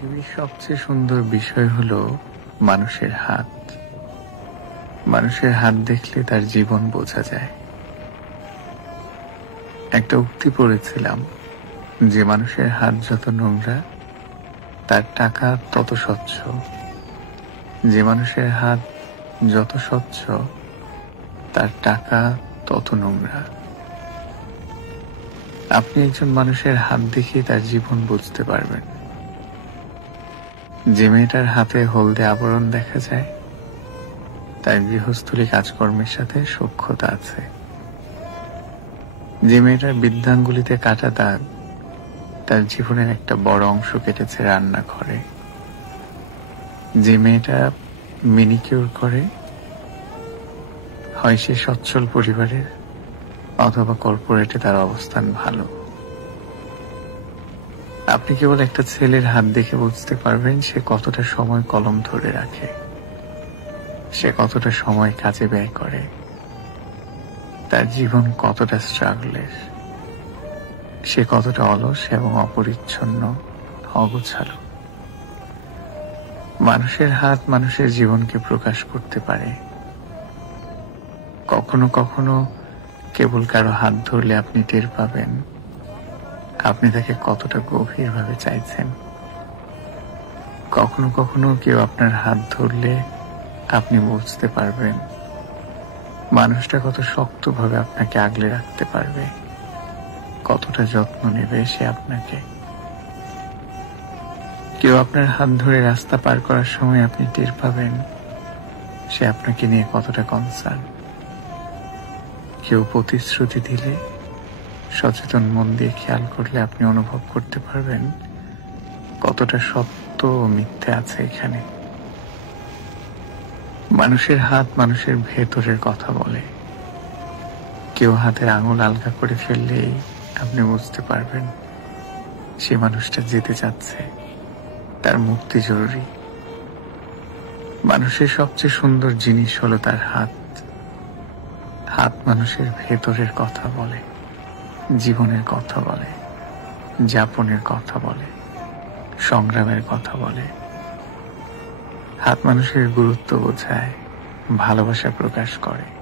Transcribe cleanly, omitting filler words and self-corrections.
পৃথিবীর সবচেয়ে সুন্দর বিষয় হলো মানুষের হাত। মানুষের হাত দেখলে তার জীবন বোঝা যায়। একটা উক্তি পড়েছিলাম যে মানুষের হাত যত নোংরা তার টাকা তত স্বচ্ছ, যে মানুষের হাত যত স্বচ্ছ তার টাকা তত নোংরা। আপনি একজন মানুষের হাত দেখে তার জীবন বুঝতে পারবেন। যে মেয়েটার হাতে হলদে আবরণ দেখা যায় তার গৃহস্থলী কাজকর্মের সাথে সখ্যতা আছে। যে মেয়েটার বৃদ্ধাঙ্গুলিতে কাটা দাগ তার জীবনের একটা বড় অংশ কেটেছে রান্নাঘরে। যে মেয়েটা মিনিকিউর করে হয় সে সচ্ছল পরিবারের অথবা কর্পোরেটে তার অবস্থান ভালো। আপনি কেবল একটা ছেলের হাত দেখে বুঝতে পারবেন সে কতটা সময় কলম ধরে রাখে, সে কতটা সময় কাজে ব্যয় করে, তার জীবন কতটা স্ট্রাগলের, সে কতটা অলস এবং অপরিচ্ছন্ন, অগোছালো। মানুষের হাত মানুষের জীবনকে প্রকাশ করতে পারে। কখনো কখনো কেবল কারো হাত ধরলে আপনি টের পাবেন আপনি তাকে কতটা গভীরভাবে চাইছেন। কখনো কখনো কেউ আপনার হাত ধরলে আপনি বুঝতে পারবেন মানুষটা কত শক্তভাবে আপনাকে আগলে রাখতে পারবে, কতটা যত্ন নেবে সে আপনাকে। কেউ আপনার হাত ধরে রাস্তা পার করার সময় আপনি টের পাবেন সে আপনাকে নিয়ে কতটা কনসার্ন। কেউ প্রতিশ্রুতি দিলে সচেতন মন দিয়ে খেয়াল করলে আপনি অনুভব করতে পারবেন কতটা সত্য ও মিথ্যে আছে এখানে। মানুষের হাত মানুষের ভেতরের কথা বলে। কেউ হাতের আঙুল আলগা করে ফেললেই আপনি বুঝতে পারবেন সে মানুষটা যেতে চাচ্ছে, তার মুক্তি জরুরি। মানুষের সবচেয়ে সুন্দর জিনিস হলো তার হাত। হাত মানুষের ভেতরের কথা বলে, জীবনের কথা বলে, যাপনের কথা বলে, সংগ্রামের কথা বলে। হাত মানুষের গুরুত্ব বোঝায়, ভালোবাসা প্রকাশ করে।